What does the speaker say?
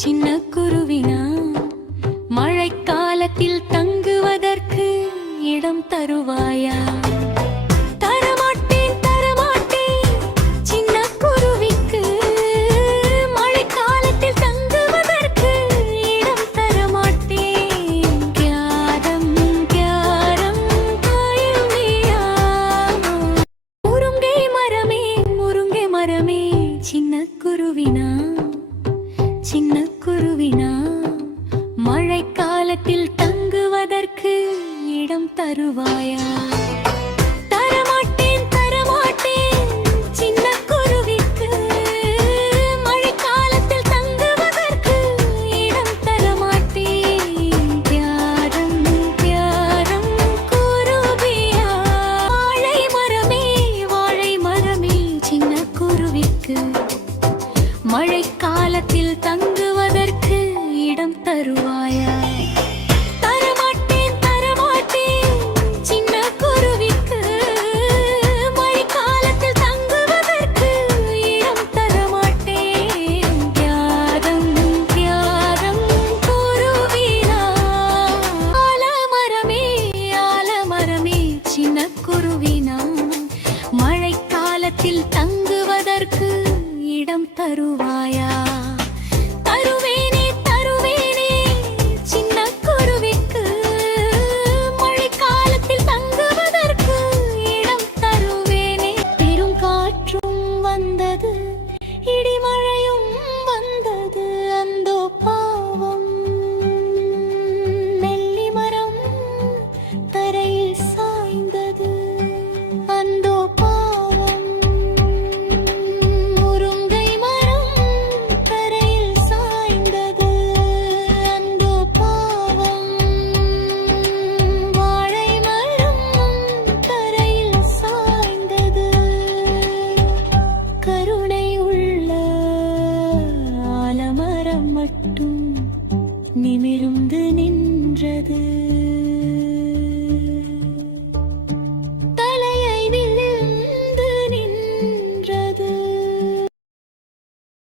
சின்ன குருவினா மழைக்காலத்தில் தங்குவதற்கு இடம் தருவாயா? தரமாட்டேன் தரமாட்டேன் சின்ன குருவிக்கு மழைக்காலத்தில் தங்குவதற்கு இடம் தரமாட்டேன். கியாரம் கியாரம் காயுமியா முருங்கை மரமே சின்ன குருவினா சின்ன குருவினா மழைக்காலத்தில் தங்குவதற்கு இடம் தருவாயா? தரமாட்டேன் தரமாட்டேன் சின்ன குருவிக்கு மழைக்காலத்தில் தங்குவதற்கு இடம் தரமாட்டேன். தியாரம் தியாரம் குருவியா வாழை மரமே சின்ன குருவிக்கு மழைக்காலத்தில் தங்குவதற்கு இடம் தருவாயா?